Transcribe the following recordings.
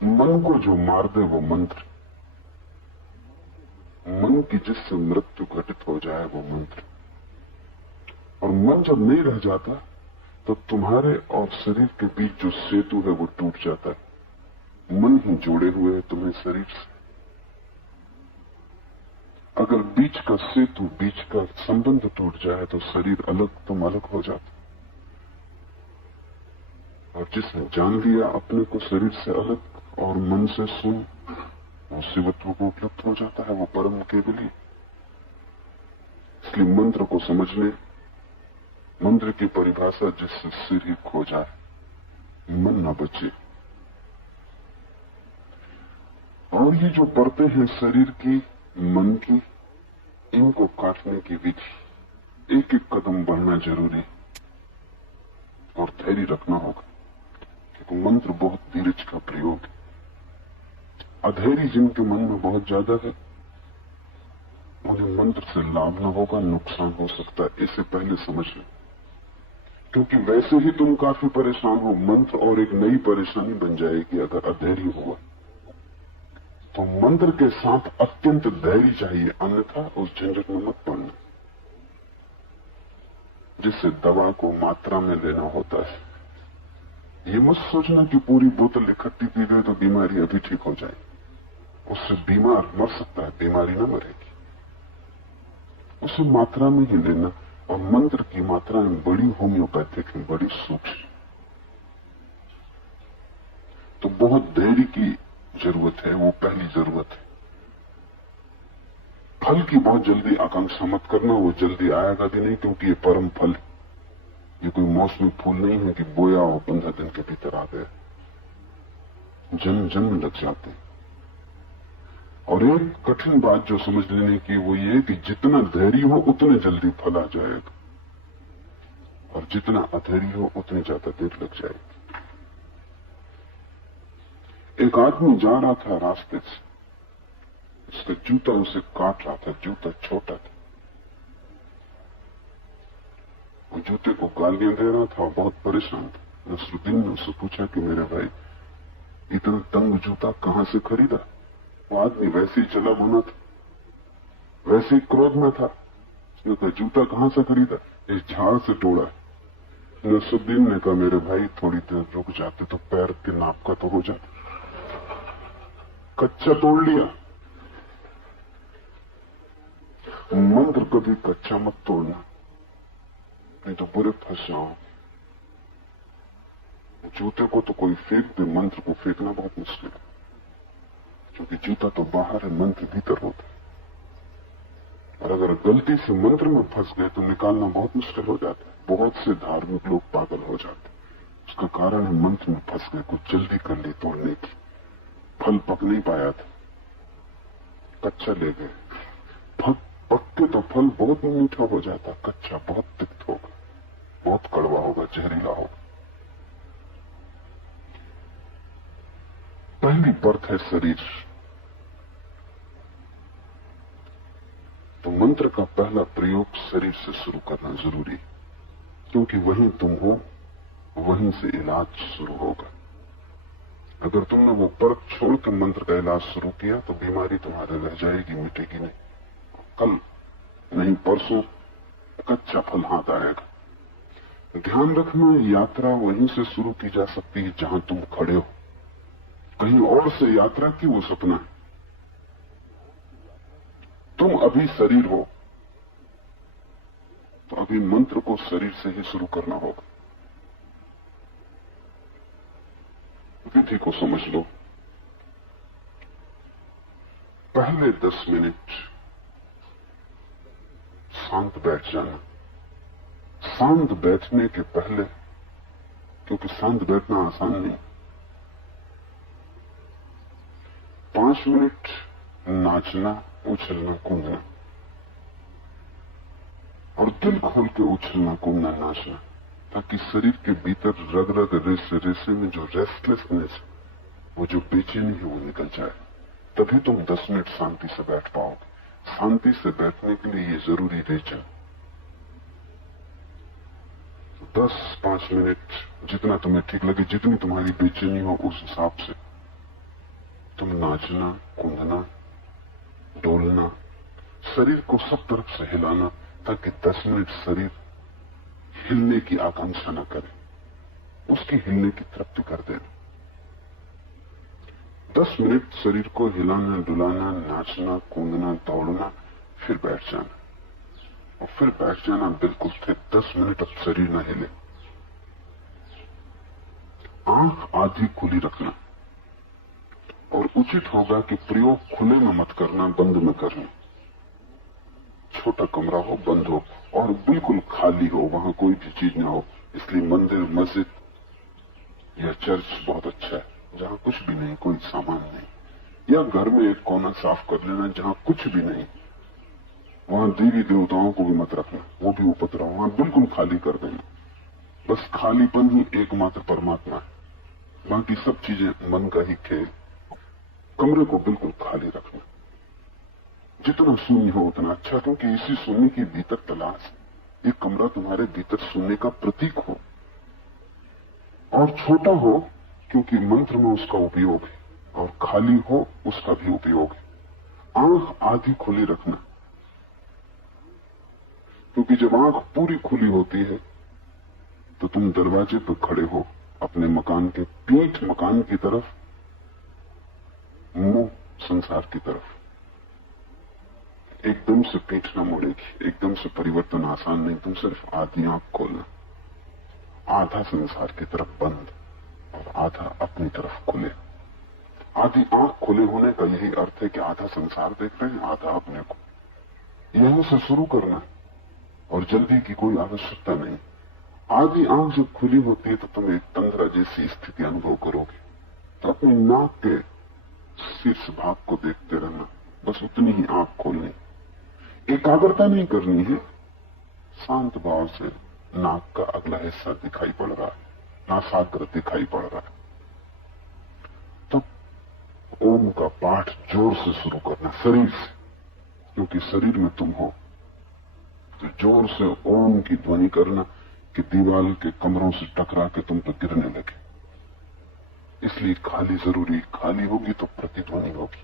मन को जो मार दे वो मंत्र, मन की जिससे मृत्यु घटित हो जाए वो मंत्र। और मन जब नहीं रह जाता तो तुम्हारे और शरीर के बीच जो सेतु है वो टूट जाता है। मन ही जोड़े हुए है तुम्हें शरीर से। अगर बीच का सेतु, बीच का संबंध टूट जाए तो शरीर अलग, तुम अलग हो जाते। और जिसने जान लिया अपने को शरीर से अलग और मन से सुन, वो शिवत्व को उपलब्ध हो जाता है, वो परम केवली। इसलिए मंत्र को समझने, मंत्र की परिभाषा जिससे सिर ही खो जाए, मन न बचे। और ये जो परतें हैं शरीर की, मन की, इनको काटने की विधि, एक एक कदम बढ़ना जरूरी और धैर्य रखना होगा, क्योंकि मंत्र बहुत धीरज का प्रयोग है। अधैर्य जिनके मन में बहुत ज्यादा है, उन्हें मंत्र से लाभ न होगा, नुकसान हो सकता है। इसे पहले समझ लो, क्योंकि वैसे ही तुम काफी परेशान हो। मंत्र और एक नई परेशानी बन जाएगी अगर अधैर्य हुआ। तो मंत्र के साथ अत्यंत धैर्य चाहिए, अन्यथा उस झंझट में मत पड़ना। जिससे दवा को मात्रा में लेना होता है। ये मत सोचना कि पूरी बोतल इकट्ठी पी गए तो बीमारी अभी ठीक हो जाए। उससे बीमार मर सकता है, बीमारी न मरेगी। उसे मात्रा में ही लेना। और मंत्र की मात्राएं बड़ी होम्योपैथिक हैं, बड़ी सूक्ष्म। तो बहुत धैर्य की जरूरत है, वो पहली जरूरत है। फल की बहुत जल्दी आकांक्षा मत करना, वो जल्दी आएगा भी नहीं, क्योंकि ये परम फल है। ये कोई मौसमी फूल नहीं है कि बोया और 15 दिन के भीतर आ गया। जन्म जन्म लग जाते हैं। और एक कठिन बात जो समझ लेने की वो ये कि जितना धैर्य हो उतने जल्दी फल आ जाएगा, और जितना अधैर्य हो उतनी ज्यादा देर लग जाएगी। एक आदमी जा रहा था रास्ते से, उसका जूता उसे काट रहा था, जूता छोटा था। वो जूते को गालियां दे रहा था और बहुत परेशान था। नसरुद्दीन ने उससे पूछा कि मेरे भाई, इतना तंग जूता कहां से खरीदा? वो आदमी वैसे ही चला बना था, वैसे ही क्रोध में था। उसने कहा जूता कहां से खरीदा? इस झाड़ से तोड़ा। नसरुद्दीन ने कहा मेरे भाई थोड़ी देर रुक जाते तो पैर के नाप का तो हो जाता। कच्चा तोड़ लिया। मंत्र कभी कच्चा मत तोड़ना, नहीं तो बुरे फंस जाओ। जूते को तो कोई फेंक दे, मंत्र को फेंकना बहुत मुश्किल है, क्योंकि जूता तो बाहर है, मंत्र भीतर होता है। और अगर गलती से मंत्र में फंस गए तो निकालना बहुत मुश्किल हो जाता है। बहुत से धार्मिक लोग पागल हो जाते हैं। उसका कारण है मंत्र में फंस गए, कुछ जल्दी कर ली तोड़ने की, फल पक नहीं पाया था, कच्चा ले गए। पक्के तो फल बहुत मीठा हो जाता, कच्चा बहुत तिक्त होगा, बहुत कड़वा होगा, जहरीला होगा। पहली परत है शरीर। तो मंत्र का पहला प्रयोग शरीर से शुरू करना जरूरी, क्योंकि वहीं तुम हो, वहीं से इलाज शुरू होगा। अगर तुमने वो परत छोड़ के मंत्र का इलाज शुरू किया तो बीमारी तुम्हारे रह जाएगी, मिटेगी नहीं। कल नहीं परसों कच्चा फल हाथ आएगा। ध्यान रखना, यात्रा वहीं से शुरू की जा सकती है जहां तुम खड़े हो। कहीं और से यात्रा की वो सपना है। तुम अभी शरीर हो, तो अभी मंत्र को शरीर से ही शुरू करना होगा। विधि को समझ लो। पहले 10 मिनट शांत बैठ जाना। शांत बैठने के पहले, क्योंकि शांत बैठना आसान नहीं, 5 मिनट नाचना, उछलना, कूदना, और दिल खोल के उछलना, कूदना, नाचना, ताकि शरीर के भीतर रग रग रेसे रेसे में जो रेस्टलेसनेस, वो जो बेचैनी है वो निकल जाए। तभी तुम 10 मिनट शांति से बैठ पाओगे। शांति से बैठने के लिए ये जरूरी रीजन। 10-5 मिनट जितना तुम्हें ठीक लगे, जितनी तुम्हारी बेचैनी हो उस हिसाब से तुम नाचना, कूदना, डोलना, शरीर को सब तरफ से हिलाना, ताकि 10 मिनट शरीर हिलने की आकांक्षा न करे, उसकी हिलने की तृप्ति कर देना। 10 मिनट शरीर को हिलाना, डुलाना, नाचना, कूदना, दौड़ना, फिर बैठ जाना और फिर बैठ जाना बिल्कुल फिर 10 मिनट अब शरीर न हिले। आंख आधी खुली रखना और उचित होगा कि प्रयोग खुले में मत करना, बंद में करना। छोटा कमरा हो, बंद हो और बिल्कुल खाली हो, वहां कोई भी चीज ना हो। इसलिए मंदिर, मस्जिद या चर्च बहुत अच्छा है, जहां कुछ भी नहीं, कोई सामान नहीं। या घर में एक कोना साफ कर लेना जहां कुछ भी नहीं, वहां देवी देवताओं को भी मत रखना, वो भी उपद्रव, वहां बिल्कुल खाली कर देना। बस खालीपन ही एकमात्र परमात्मा है, बाकी सब चीजें मन का ही खेल। कमरे को बिल्कुल खाली रखना, जितना शून्य हो उतना अच्छा, क्योंकि इसी शून्य के भीतर तलाश है। ये कमरा तुम्हारे भीतर शून्य का प्रतीक हो और छोटा हो, क्योंकि मंत्र में उसका उपयोग है, और खाली हो उसका भी उपयोग है। आंख आधी खुली रखना, क्योंकि जब आंख पूरी खुली होती है तो तुम दरवाजे पर खड़े हो, अपने मकान के पीठ मकान की तरफ, मुंह संसार की तरफ। एकदम से पीठ न मुड़ेगी, एकदम से परिवर्तन आसान नहीं। तुम सिर्फ आधी आंख खोलना, आधा संसार की तरफ बंद और आधा अपनी तरफ खुले। आधी आंख खुले होने का यही अर्थ है कि आधा संसार देख रहे हैं, आधा अपने को। यहीं से शुरू करना और जल्दी की कोई आवश्यकता नहीं। आधी आंख जब खुली होती है तो तुम एक तंद्रा जैसी स्थिति अनुभव करोगे। तो अपनी नाक के शीर्ष भाग को देखते रहना, बस उतनी ही आंख खोलनी, एकाग्रता नहीं करनी है। शांत भाव से नाक का अगला हिस्सा दिखाई पड़ रहा है, नासाग्र दिखाई पड़ रहा है। तब ओम का पाठ जोर से शुरू करना, शरीर से, क्योंकि शरीर में तुम हो। तो जोर से ओम की ध्वनि करना कि दीवार के कमरों से टकरा के तुम पर गिरने लगे। इसलिए खाली जरूरी, खाली होगी तो प्रतिध्वनि होगी,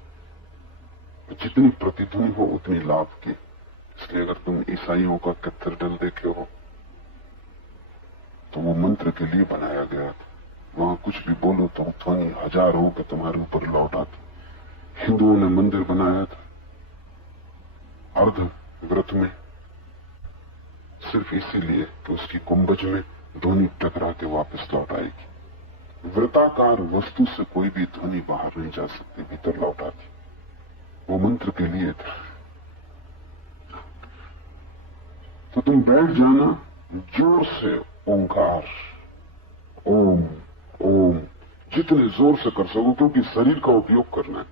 जितनी प्रतिध्वनि हो उतनी लाभ की। इसलिए अगर तुम ईसाइयों का कैथेड्रल देखे हो तो वो मंत्र के लिए बनाया गया था। वहां कुछ भी बोलो तो ध्वनि हजार हो के तुम्हारे ऊपर लौट आती। हिंदुओं ने मंदिर बनाया था अर्ध व्रत में, सिर्फ इसीलिए कि उसकी कुंभज में ध्वनि टकरा के वापस लौट आएगी। वृत्ताकार वस्तु से कोई भी ध्वनि बाहर नहीं जा सकती, भीतर लौट आती। वो मंत्र के लिए था। तो तुम बैठ जाना, जोर से ओंकार, ओम ओम, जितने जोर से कर सको, क्योंकि शरीर का उपयोग करना है।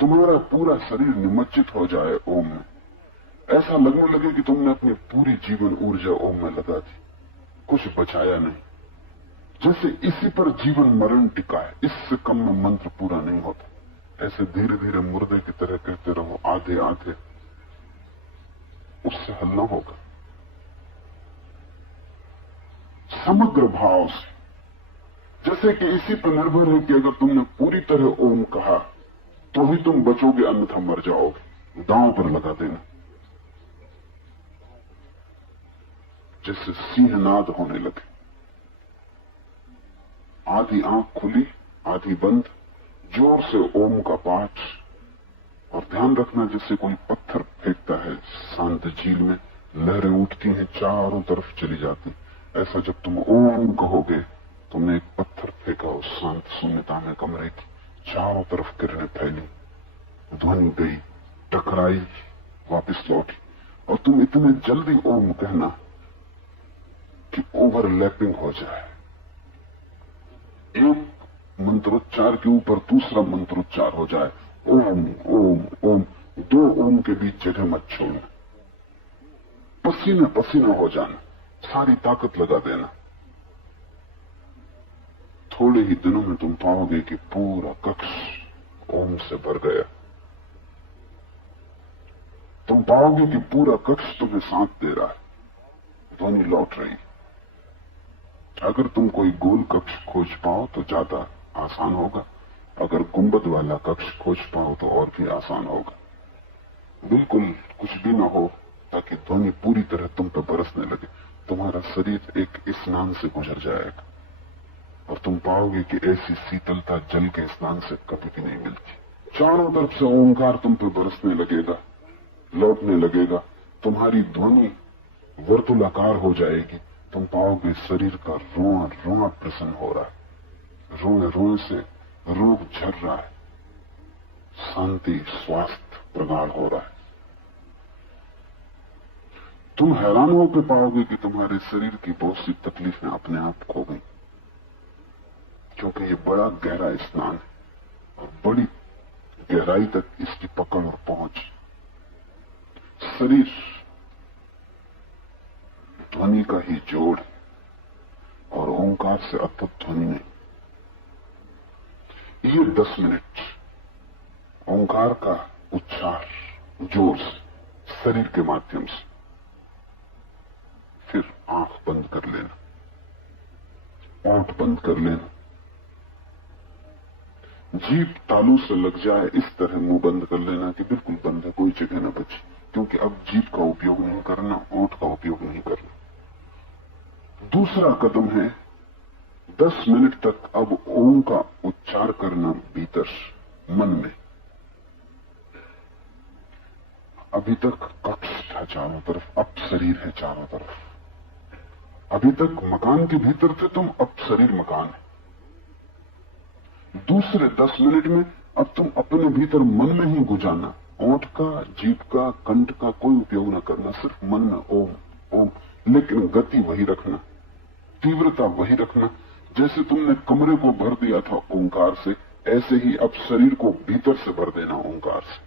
तुम्हारा पूरा शरीर निमज्जित हो जाए ओम में, ऐसा लगने लगे कि तुमने अपनी पूरी जीवन ऊर्जा ओम में लगा दी, कुछ बचाया नहीं। जैसे इसी पर जीवन मरण टिका है, इससे कम में मंत्र पूरा नहीं होता। ऐसे धीरे धीरे मुर्दे की तरह कहते रहो, आधे आधे, उससे हल न होगा। समग्र भाव से, जैसे कि इसी पर निर्भर है कि अगर तुमने पूरी तरह ओम कहा तो ही तुम बचोगे, अन्यथा मर जाओगे। दांव पर लगा देना, जैसे सिंहनाद होने लगे। आधी आंख खुली, आधी बंद, जोर से ओम का पाठ। और ध्यान रखना, जैसे कोई पत्थर फेंकता है शांत झील में, लहरें उठती हैं, चारों तरफ चली जाती। ऐसा जब तुम ओम कहोगे, तुमने एक पत्थर फेंका उस शांत शून्यता में कमरे की, चारों तरफ किरणें फैली, ध्वनि गई, टकराई, वापस लौटी। और तुम इतने जल्दी ओम कहना कि ओवरलैपिंग हो जाए, एक मंत्रोच्चार के ऊपर दूसरा मंत्रोच्चार हो जाए, ओम ओम ओम। दो ओम के बीच जगह मत छोड़ना, पसीना पसीना हो जाना, सारी ताकत लगा देना। थोड़े ही दिनों में तुम पाओगे कि पूरा कक्ष ओम से भर गया। तुम पाओगे कि पूरा कक्ष तुम्हें साथ दे रहा है, ध्वनि लौट रही। अगर तुम कोई गोल कक्ष खोज पाओ तो ज्यादा आसान होगा, अगर गुंबद वाला कक्ष खोज पाओ तो और भी आसान होगा। बिल्कुल कुछ भी न हो, ताकि ध्वनि पूरी तरह तुम पर बरसने लगे। तुम्हारा शरीर एक स्नान से गुजर जाएगा और तुम पाओगे कि ऐसी शीतलता जल के स्नान से कभी भी नहीं मिलती। चारों तरफ से ओंकार तुम पर बरसने लगेगा, लौटने लगेगा। तुम्हारी ध्वनि वर्तुलाकार हो जाएगी। तुम पाओगे शरीर का रोआ रोआ प्रसन्न हो रहा है, रोए रोए से रोग झड़ रहा है, शांति स्वास्थ्य प्रगाढ़ हो रहा है। तुम हैरान होकर पाओगे कि तुम्हारे शरीर की बहुत सी तकलीफें अपने आप खो गई, क्योंकि ये बड़ा गहरा स्नान है और बड़ी गहराई तक इसकी पकड़ और पहुंच। शरीर ध्वनि का ही जोड़ और ओंकार से अद्भुत ध्वनि नहीं। ये 10 मिनट ओंकार का उच्चार जोर से शरीर के माध्यम से, फिर आंख बंद कर लेना, ओंठ बंद कर लेना, जीभ तालू से लग जाए इस तरह मुंह बंद कर लेना कि बिल्कुल बंद है, कोई जगह न बचे, क्योंकि अब जीभ का उपयोग नहीं करना, ओंठ का उपयोग नहीं करना। दूसरा कदम है 10 मिनट तक अब ओम का उच्चार करना भीतर मन में। अभी तक कक्ष था चारों तरफ, अब शरीर है चारों तरफ। अभी तक मकान के भीतर थे तुम, अब शरीर मकान है। दूसरे 10 मिनट में अब तुम अपने भीतर मन में ही गुजाना, ओंठ का, जीभ का, कंठ का कोई उपयोग न करना, सिर्फ मन में ओम ओम। लेकिन गति वही रखना, तीव्रता वही रखना। जैसे तुमने कमरे को भर दिया था ओंकार से, ऐसे ही अब शरीर को भीतर से भर देना ओंकार से,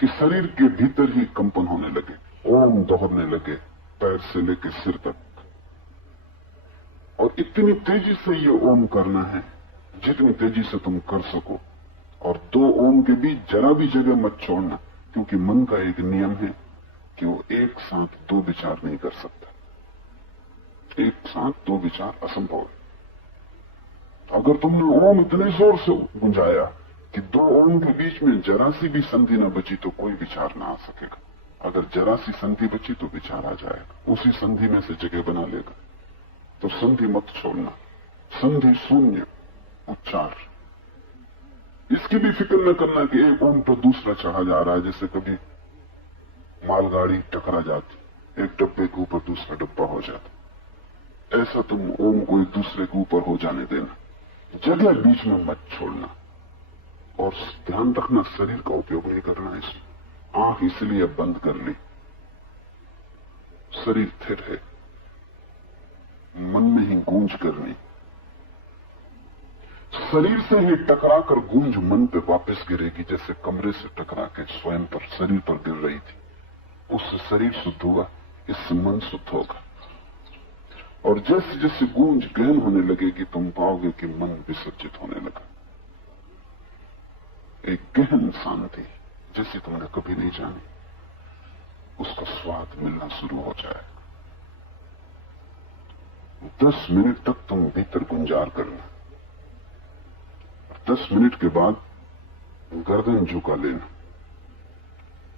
कि शरीर के भीतर ही कंपन होने लगे, ओम दोहरने लगे पैर से लेकर सिर तक। और इतनी तेजी से ये ओम करना है जितनी तेजी से तुम कर सको, और 2 ओम के बीच जरा भी जगह मत छोड़ना, क्योंकि मन का एक नियम है कि वो एक साथ 2 विचार नहीं कर सकता। एक साथ 2 विचार असंभव है। अगर तुमने ओम इतने जोर से गुंजाया कि 2 ओम के बीच में जरा सी भी संधि न बची तो कोई विचार ना आ सकेगा। अगर जरा सी संधि बची तो विचार आ जाएगा, उसी संधि में से जगह बना लेगा। तो संधि मत छोड़ना, संधि शून्य उच्चार। इसकी भी फिक्र न करना कि एक ओम पर दूसरा चढ़ा जा रहा है, जैसे कभी मालगाड़ी टकरा जाती, एक डब्बे के ऊपर दूसरा डब्बा हो जाता। ऐसा तुम ओम को एक दूसरे के ऊपर हो जाने देना, जगह बीच में मत छोड़ना। और ध्यान रखना शरीर का उपयोग नहीं करना इसमें। आंख इसलिए बंद कर ली, शरीर स्थिर है, मन में ही गूंज करनी। शरीर से ही टकराकर गूंज मन पे वापस गिरेगी, जैसे कमरे से टकरा के स्वयं पर, शरीर पर गिर रही थी। उससे शरीर शुद्ध हुआ, इससे मन शुद्ध होगा। और जैसे जैसे गूंज गहन होने लगेगी तुम पाओगे कि मन विसर्जित होने लगा। एक गहन शांति जैसी तुमने कभी नहीं जानी, उसका स्वाद मिलना शुरू हो जाएगा। 10 मिनट तक तुम भीतर गुंजार करना। 10 मिनट के बाद गर्दन झुका लेना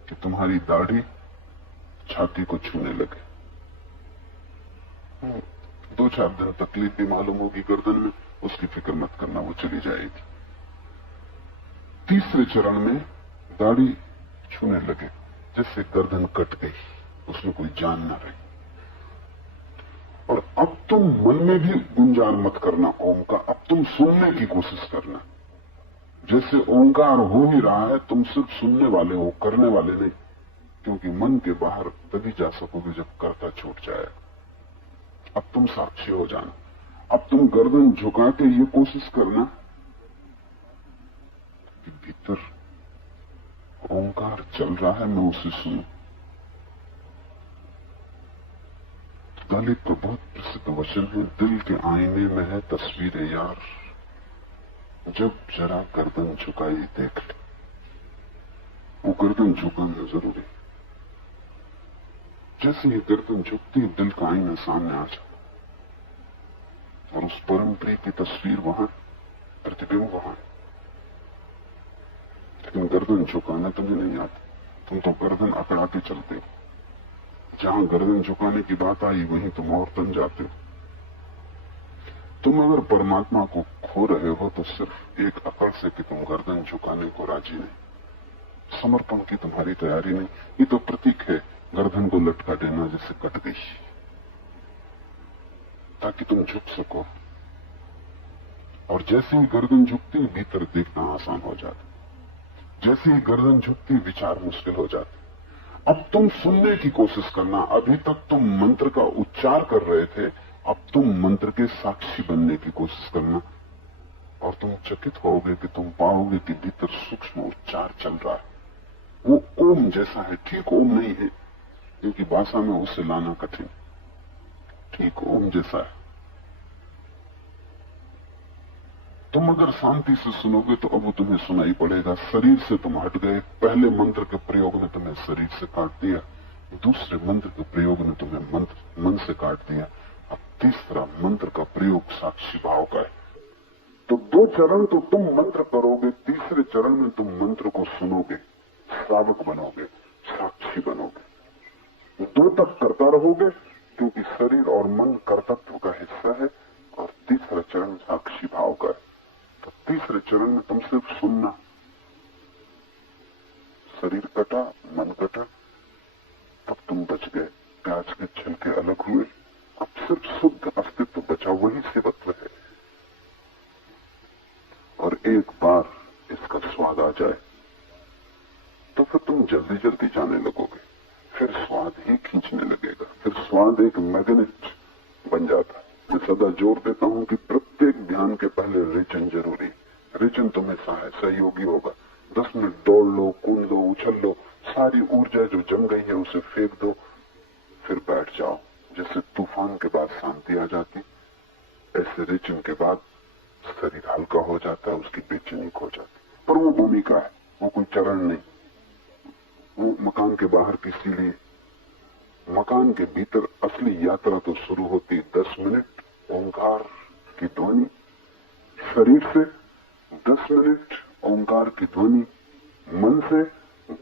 कि तुम्हारी दाढ़ी छाती को छूने लगे। 2-4 दिन तकलीफ भी मालूम होगी गर्दन में, उसकी फिक्र मत करना, वो चली जाएगी। तीसरे चरण में दाढ़ी छूने लगे, जैसे गर्दन कट गई, उसमें कोई जान न रही। और अब तुम मन में भी गुंजार मत करना ओम का, अब तुम सुनने की कोशिश करना। जैसे ओंकार हो ही रहा है, तुम सिर्फ सुनने वाले हो, करने वाले नहीं, क्योंकि मन के बाहर तभी जा सकोगे जब कर्ता छूट जाएगा। अब तुम साक्षी हो जाना। अब तुम गर्दन झुका के ये कोशिश करना कि भीतर ओंकार चल रहा है, मैं उसे सुनूं। गालिब का बहुत प्रसिद्ध वचन है, दिल के आईने में है तस्वीर यार, जब जरा गर्दन झुकाई देख ले। वो गर्दन झुकाना जरूरी। जैसे ही गर्दन झुकती है, दिल का आईना सामने आ जाता और उस परम प्रिय की तस्वीर वहां, प्रतिबिंब वहां है, लेकिन गर्दन झुकाना तुम्हें नहीं आता। तुम तो गर्दन अकड़ा के चलते हो। जहां गर्दन झुकाने की बात आई वहीं तुम और तन जाते हो। तुम अगर परमात्मा को खो रहे हो तो सिर्फ एक अकड़ से कि तुम गर्दन झुकाने को राजी नहीं, समर्पण की तुम्हारी तैयारी नहीं। ये तो प्रतीक है गर्दन को लटका देना जैसे कट गई, ताकि तुम झुक सको। और जैसे ही गर्दन झुकती भीतर देखना आसान हो जाता, जैसे ही गर्दन झुकती विचार मुश्किल हो जाते। अब तुम सुनने की कोशिश करना। अभी तक तुम मंत्र का उच्चार कर रहे थे, अब तुम मंत्र के साक्षी बनने की कोशिश करना, और तुम चकित होगे कि तुम पाओगे कि भीतर सूक्ष्म उच्चार चल रहा है। वो ओम जैसा है, ठीक ओम नहीं है, क्योंकि भाषा में उसे लाना कठिन, ठीक ओम जैसा है। तुम अगर शांति से सुनोगे तो अब तुम्हें सुनाई पड़ेगा। शरीर से तुम हट गए। पहले मंत्र के प्रयोग ने तुम्हें शरीर से काट दिया, दूसरे मंत्र के प्रयोग ने तुम्हें मन से काट दिया, अब तीसरा मंत्र का प्रयोग साक्षी भाव का है। तो 2 चरण तो तुम मंत्र करोगे, तीसरे चरण में तुम मंत्र को सुनोगे, श्रावक बनोगे, साक्षी बनोगे। 2 तक करता रहोगे क्योंकि शरीर और मन कर्तव्य का हिस्सा है, और तीसरा चरण साक्षी भाव का है। तो तीसरे चरण में तुम सिर्फ सुनना। शरीर कटा, मन कटा, तब तुम बच गए। प्याज के छिलके अलग हुए, अब सिर्फ शुद्ध अस्तित्व बचा, वही शिवत्व है। और एक बार इसका स्वाद आ जाए तो फिर तुम जल्दी जल्दी जाने लगोगे, फिर स्वाद ही खींचने लगेगा, फिर स्वाद एक मैग्नेट बन जाता है। मैं सदा जोर देता हूं कि प्रत्येक ध्यान के पहले रिचन जरूरी। रिचन तुम्हें सहयोगी होगा। 10 मिनट दौड़ लो, कूद लो, उछल लो, सारी ऊर्जा जो जम गई है उसे फेंक दो, फिर बैठ जाओ। जैसे तूफान के बाद शांति आ जाती, ऐसे रिचन के बाद शरीर हल्का हो जाता है, उसकी बेचैनी खो जाती। पर वो भूमिका है, वो कोई चरण नहीं। वो मकान के बाहर की सीढ़ी, मकान के भीतर असली यात्रा तो शुरू होती 10 मिनट ओंकार की ध्वनि शरीर से, 10 मिनट ओंकार की ध्वनि मन से,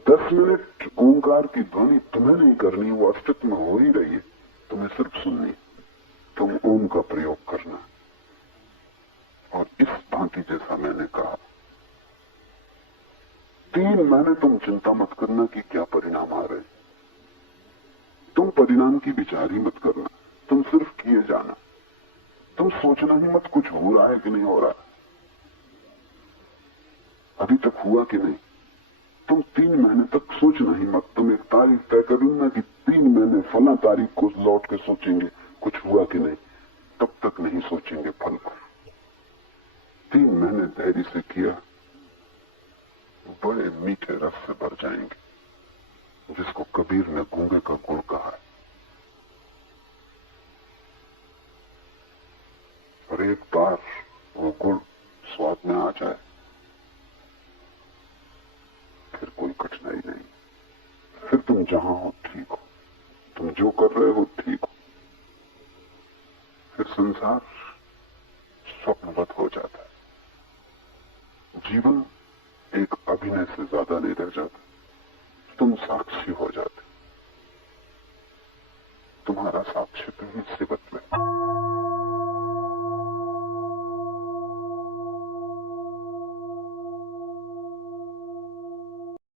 10 मिनट ओंकार की ध्वनि तुम्हें नहीं करनी, वो अस्तित्व में हो ही रही है, तुम्हें सिर्फ सुननी। तुम ओम का प्रयोग करना। और इस भांति जैसा मैंने कहा, 3 महीने तुम चिंता मत करना कि क्या परिणाम आ रहे। तुम परिणाम की विचार ही मत करना, तुम सिर्फ किए जाना। तुम सोचना ही मत कुछ हो रहा है कि नहीं हो रहा, अभी तक हुआ कि नहीं। तुम 3 महीने तक सोचना ही मत। तुम एक तारीख तय कर लेना कि 3 महीने फला तारीख को लौट के सोचेंगे कुछ हुआ कि नहीं, तब तक नहीं सोचेंगे फल को। 3 महीने धैर्य से किया, बड़े मीठे रस से भर जाएंगे, जिसको कबीर ने गूंगे का गुड़ कहा है। और एक बार वो गुड़ स्वाद में आ जाए, फिर कोई कठिनाई नहीं। फिर तुम जहां हो ठीक हो, तुम जो कर रहे हो ठीक हो। फिर संसार स्वप्नवत हो जाता है। जीवन एक अभिनय से ज्यादा नहीं रह जाता, तुम साक्षी हो जाते। तुम्हारा साक्षी ही शिवत्व है।